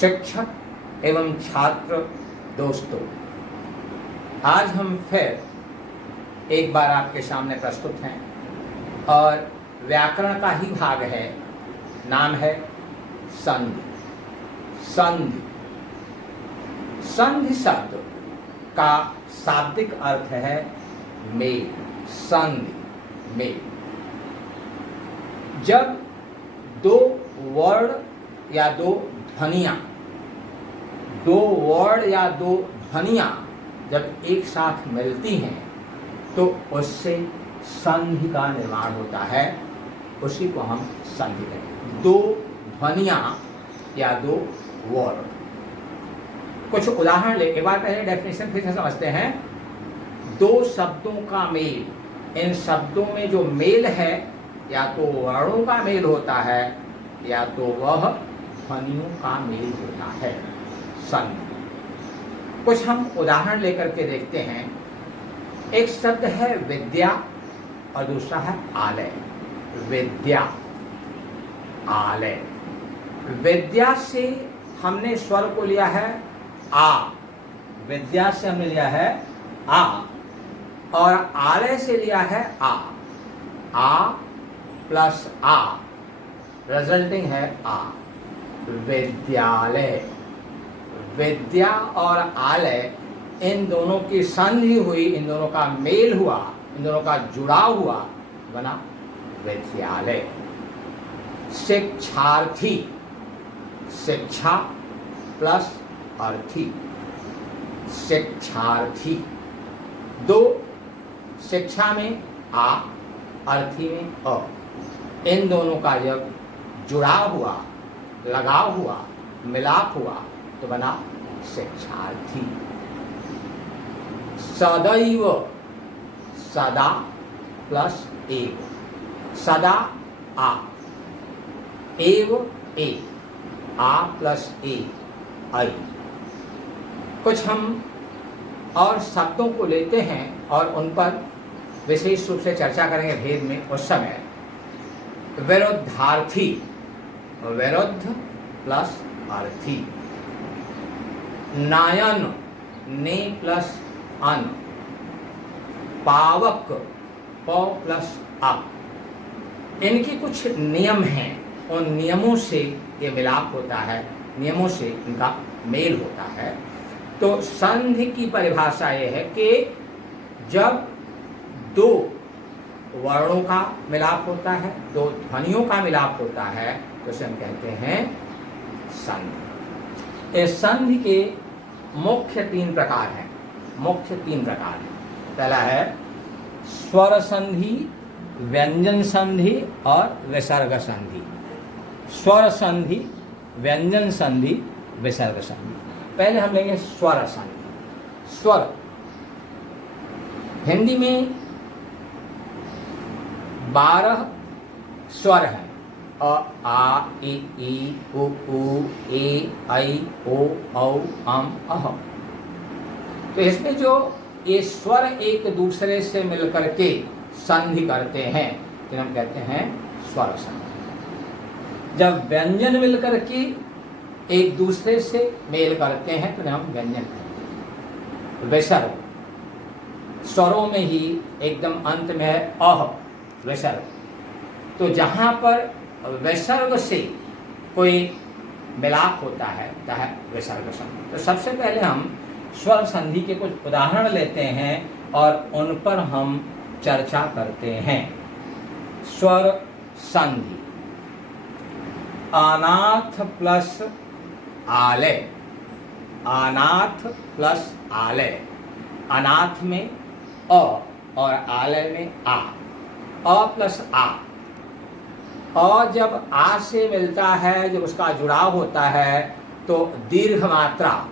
शिक्षक एवं छात्र दोस्तों, आज हम फिर एक बार आपके सामने प्रस्तुत हैं और व्याकरण का ही भाग है। नाम है संधि। संधि संधि शब्द का शाब्दिक अर्थ है मेल। संधि मेल। जब दो वर्ण या दो ध्वनियाँ जब एक साथ मिलती हैं तो उससे संधि का निर्माण होता है। उसी को हम संधि कहते हैं। दो ध्वनियाँ या दो वर्ण। कुछ उदाहरण एक बार पहले डेफिनेशन फिर से समझते हैं। दो शब्दों का मेल। इन शब्दों में जो मेल है या तो वर्णों का मेल होता है या तो वह ध्वनियों का मेल होता है। संधि। कुछ हम उदाहरण लेकर के देखते हैं। एक शब्द है विद्या और दूसरा है आलय। विद्या आलय। विद्या से हमने स्वर को लिया है आ। विद्या से हमने लिया है आ और आलय से लिया है आ। आ प्लस आ रिजल्टिंग है आ। विद्यालय। विद्या और आलय इन दोनों की संधि हुई, इन दोनों का मेल हुआ, इन दोनों का जुड़ाव हुआ, बना विद्यालय। शिक्षार्थी। शिक्षा प्लस अर्थी। शिक्षार्थी। दो, शिक्षा में आ, अर्थी में अ। इन दोनों का जब जुड़ाव हुआ, लगाव हुआ, मिलाप हुआ तो बना शिक्षार्थी। सदैव। सदा प्लस एव। सदा आ। एव ए। आ प्लस ए आई। कुछ हम और शब्दों को लेते हैं और उन पर विशेष रूप से चर्चा करेंगे भेद में उस समय। विरुद्धार्थी। विरुद्ध प्लस अर्थी। नायन। ने प्लस अन। पावक। प प्लस अप। इनके कुछ नियम हैं। उन नियमों से ये मिलाप होता है, नियमों से इनका मेल होता है। तो संधि की परिभाषा ये है कि जब दो वर्णों का मिलाप होता है, दो ध्वनियों का मिलाप होता है तो उसे हम कहते हैं संधि। इस संधि के मुख्य तीन प्रकार हैं। पहला है स्वर संधि, व्यंजन संधि और विसर्ग संधि। स्वर संधि, व्यंजन संधि, विसर्ग संधि। पहले हम लेंगे स्वर संधि। स्वर हिंदी में 12 स्वर हैं। अ, आ, इ, उ, ए, ऐ, ओ, औ, अह। तो इसमें जो ये स्वर एक दूसरे से मिलकर के संधि करते हैं तो हम कहते हैं स्वर संधि। जब व्यंजन मिलकर के एक दूसरे से मेल करते हैं तो हम व्यंजन कहते हैं। विसर्ग स्वरों में ही एकदम अंत में है अह, विसर्ग। तो जहाँ पर विसर्ग से कोई मिलाप होता है विसर्ग संधि। तो सबसे पहले हम स्वर संधि के कुछ उदाहरण लेते हैं और उन पर हम चर्चा करते हैं। स्वर संधि। अनाथ प्लस आलय। अनाथ प्लस आलय। अनाथ में अ और आलय में आ। अ प्लस आ। अ जब आ से मिलता है, जब उसका जुड़ाव होता है तो दीर्घ मात्रा।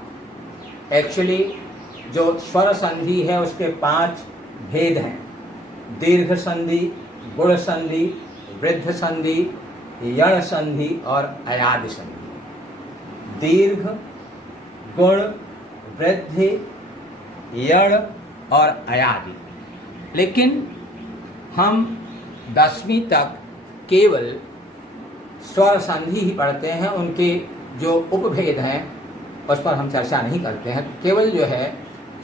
एक्चुअली जो स्वर संधि है उसके 5 भेद हैं। दीर्घ संधि, गुण संधि, वृद्ध संधि, यण संधि और अयादि संधि। दीर्घ, गुण, वृद्धि, यण और अयादि। लेकिन हम 10वीं तक केवल स्वर संधि ही पढ़ते हैं। उनके जो उपभेद हैं उस पर हम चर्चा नहीं करते हैं, केवल जो है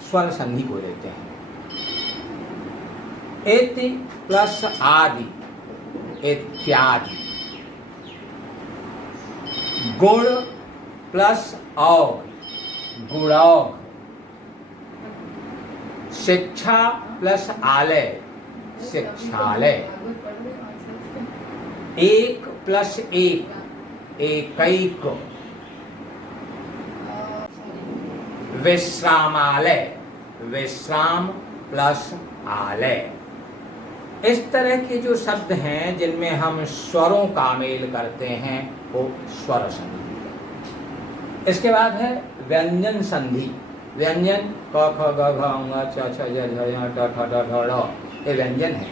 स्वर संधि को लेते हैं। इति प्लस आदि, इत्यादि। गुण प्लस औग, गुणौग। शिक्षा प्लस आलय, शिक्षालय। एक प्लस एक, एकैक। विश्रामालय, विश्राम प्लस आलय। इस तरह के जो शब्द हैं जिनमें हम स्वरों का मेल करते हैं वो स्वर संधि है। इसके बाद है व्यंजन संधि। व्यंजन क ख ग घ ङ च छ ज झ ञ ट ठ ड ढ ढ़, ये व्यंजन है।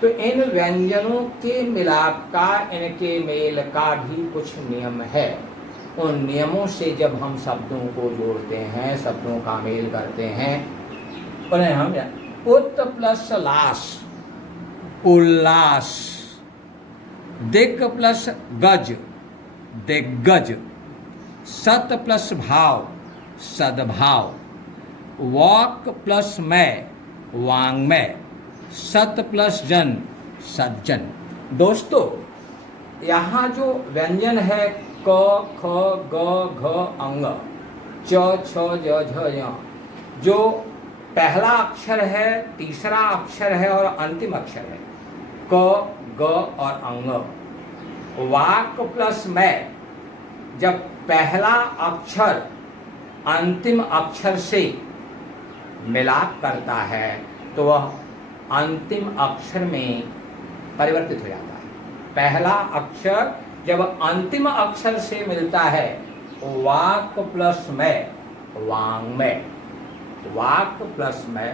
तो इन व्यंजनों के मिलाप का, इनके मेल का भी कुछ नियम है। उन नियमों से जब हम शब्दों को जोड़ते हैं, शब्दों का मेल करते हैं, उन्हें हम उत प्लस लास, उल्लास। दिक् प्लस गज, दिग्गज। सत प्लस भाव, सद्भाव। वाक् प्लस मैं, वाङ्मय। सत प्लस जन, सज्जन। दोस्तों, यहाँ जो व्यंजन है क ख ग घ अंग, च छ ज झ ञ, जो पहला अक्षर है, तीसरा अक्षर है और अंतिम अक्षर है, क ग और अंग। वाक् प्लस मैं, जब पहला अक्षर अंतिम अक्षर से मिलाप करता है तो वह अंतिम अक्षर में परिवर्तित हो जाता है। पहला अक्षर जब अंतिम अक्षर से मिलता है, वाक् प्लस मैं, वाङ्मय। वाक् प्लस मैं,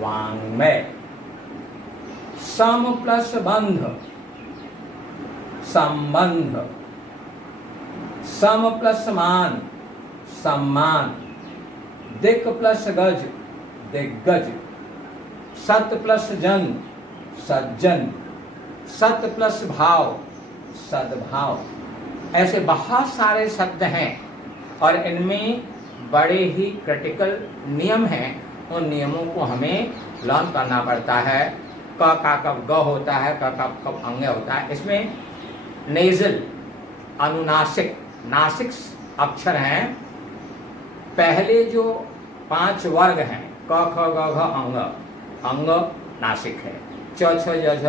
वाङ्मय। सम प्लस बंध, संबंध। सम प्लस मान, सम्मान। दिक् प्लस गज, दिग्गज। सत प्लस जन, सज्जन। सत प्लस भाव, सद्भाव। ऐसे बहुत सारे शब्द हैं और इनमें बड़े ही क्रिटिकल नियम हैं। उन नियमों को हमें लर्न करना पड़ता है। क का कब ग होता है, क का कब अंग होता है। इसमें नेजल, अनुनासिक, नासिक अक्षर हैं। पहले जो 5 वर्ग हैं, क ख ग घ अंग, अंग नासिक है। च छ ज झ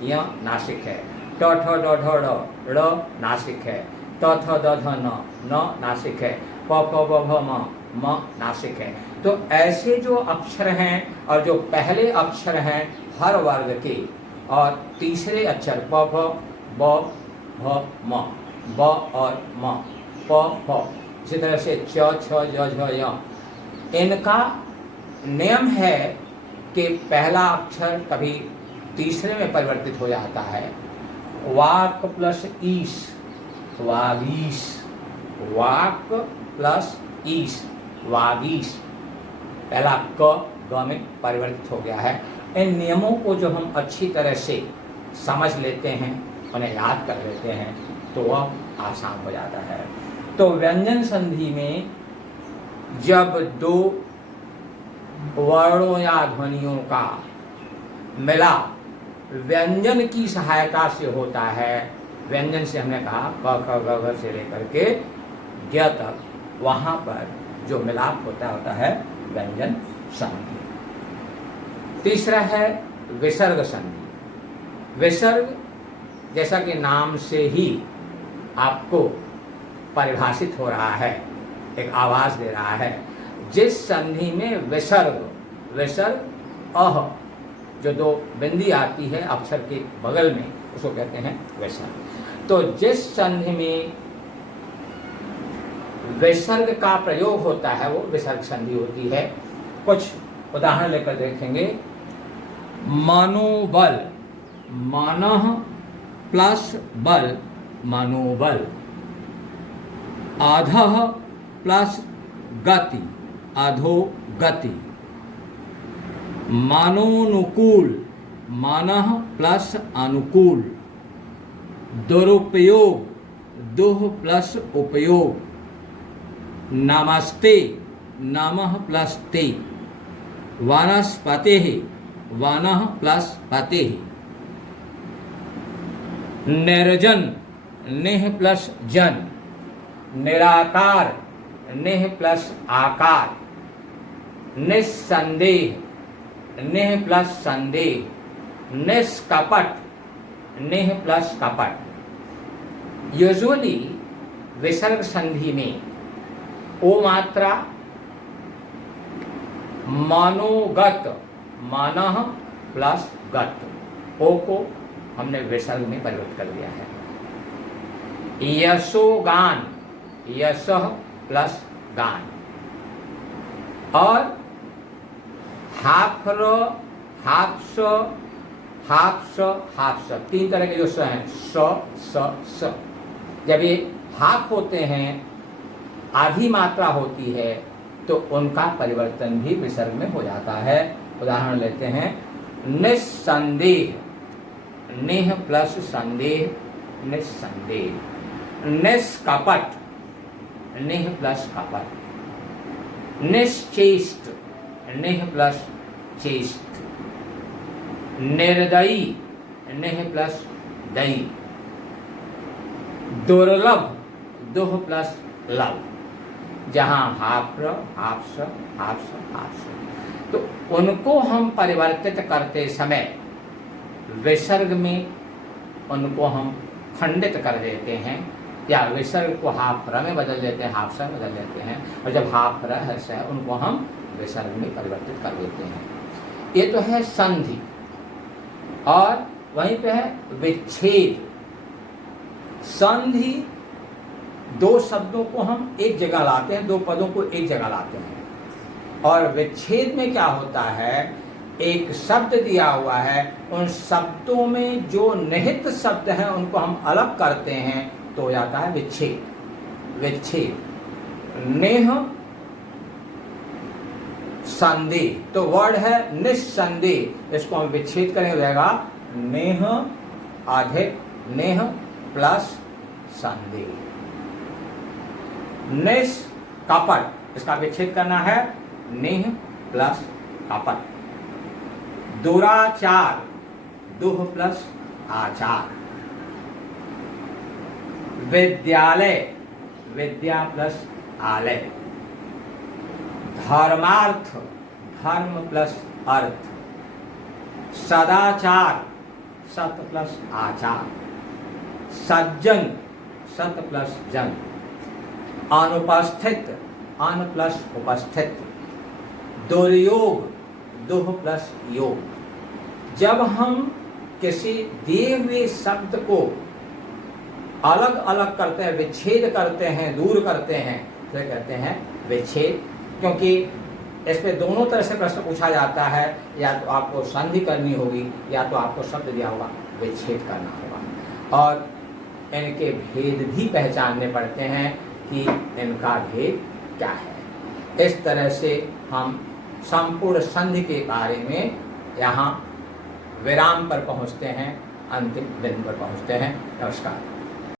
ञ, नासिक है। ट ठ ड ढ ड़, ड़ नासिक है। त थ द ध न नासिक है। प फ ब भ म नासिक है। तो ऐसे जो अक्षर हैं और जो पहले अक्षर हैं हर वर्ग के, और तीसरे अक्षर प फ ब भ म, ब और म, प फ, इसी तरह से च छ ज झ य, इनका नियम है कि पहला अक्षर कभी तीसरे में परिवर्तित हो जाता है। वाक् प्लस ईश, वागीश। वाक् प्लस ईश, वागीश। पहला क ग में परिवर्तित हो गया है। इन नियमों को जो हम अच्छी तरह से समझ लेते हैं, उन्हें याद कर लेते हैं, तो वह आसान हो जाता है। तो व्यंजन संधि में जब दो वर्णों या ध्वनियों का मिलाप व्यंजन की सहायता से होता है, व्यंजन से हमने कहा क ख ग घ से लेकर के ज्ञ तक, वहाँ पर जो मिलाप होता है व्यंजन संधि। तीसरा है विसर्ग संधि। विसर्ग जैसा कि नाम से ही आपको परिभाषित हो रहा है, एक आवाज दे रहा है। जिस संधि में विसर्ग, विसर्ग अह, जो 2 बिंदी आती है अक्षर के बगल में, उसको कहते हैं विसर्ग। तो जिस संधि में विसर्ग का प्रयोग होता है वो विसर्ग संधि होती है। कुछ उदाहरण लेकर देखेंगे। मनोबल, मनः प्लस बल, मनोबल। अधः प्लस गति, अधोगति। मनोनुकूल, मनः प्लस अनुकूल। दुरुपयोग, दुह प्लस उपयोग, नमस्ते नमः प्लस ते, वनस्पते वनः प्लस पते, निर्जन नेह प्लस जन, निराकार नेह प्लस आकार, निस्संदेह नेह प्लस संदेह, निष्कपट नेह प्लस कपट। यूजुअली विसर्ग संधि में ओ मात्रा मनोगत, मनः प्लस गत, ओ को हमने विसर्ग में परिवर्तित कर दिया है। यशोगान, यशः प्लस गान, और हाफ्र, हाफ्स, हाफ्स, हाफ्स, तीन तरह के जो स हैं, स। जब ये हाफ होते हैं, आधी मात्रा होती है, तो उनका परिवर्तन भी विसर्ग में हो जाता है। उदाहरण लेते हैं, निस्संदेह, नेह प्लस संदेह, निस्संदेह, निष्कपट, नेह प्लस कपट, निश्चेष्ट, नेह प्लस चेष्ट, निर्दयी, नेह प्लस दयी, दुर्लभ, दुह प्लस लभ, जहां हाफ्र, हाफ्स, हाफ्स, हाफ्स, तो उनको हम परिवर्तित करते समय विसर्ग में उनको हम खंडित कर देते हैं, या विसर्ग को हाफ्र में बदल देते हैं, हाफ्स में बदल देते हैं, और जब हाफ्र हर्ष है उनको हम विसर्ग में परिवर्तित कर देते हैं। ये तो है संधि, और वहीं पे है विच्छेद। संधि दो शब्दों को हम एक जगह लाते हैं, दो पदों को एक जगह लाते हैं, और विच्छेद में क्या होता है, एक शब्द दिया हुआ है, उन शब्दों में जो निहित शब्द हैं उनको हम अलग करते हैं, तो हो जाता है विच्छेद। विच्छेद, नेह संदेह, तो वर्ड है निस्संदेह, इसको हम विच्छेद करेंगे, हो जाएगा नेह अधिक नेह प्लस संदेह। निष्कपट, इसका विच्छेद करना है, नेह प्लस कपट। दुराचार, दुह प्लस आचार। विद्यालय, विद्या प्लस आलय। धर्मार्थ, धर्म प्लस अर्थ। सदाचार, सत प्लस आचार। सज्जन, सत प्लस जन। अनुपस्थित, अन प्लस उपस्थित। दुर्योग, दुह प्लस योग। जब हम किसी दिए हुए शब्द को अलग अलग करते हैं, विच्छेद करते हैं, दूर करते हैं, तो कहते हैं विच्छेद। क्योंकि इस पे दोनों तरह से प्रश्न पूछा जाता है, या तो आपको संधि करनी होगी, या तो आपको शब्द दिया होगा विच्छेद करना होगा, और इनके भेद भी पहचानने पड़ते हैं कि इनका भेद क्या है। इस तरह से हम संपूर्ण संधि के बारे में यहाँ विराम पर पहुँचते हैं, अंतिम बिंदु पर पहुँचते हैं। नमस्कार।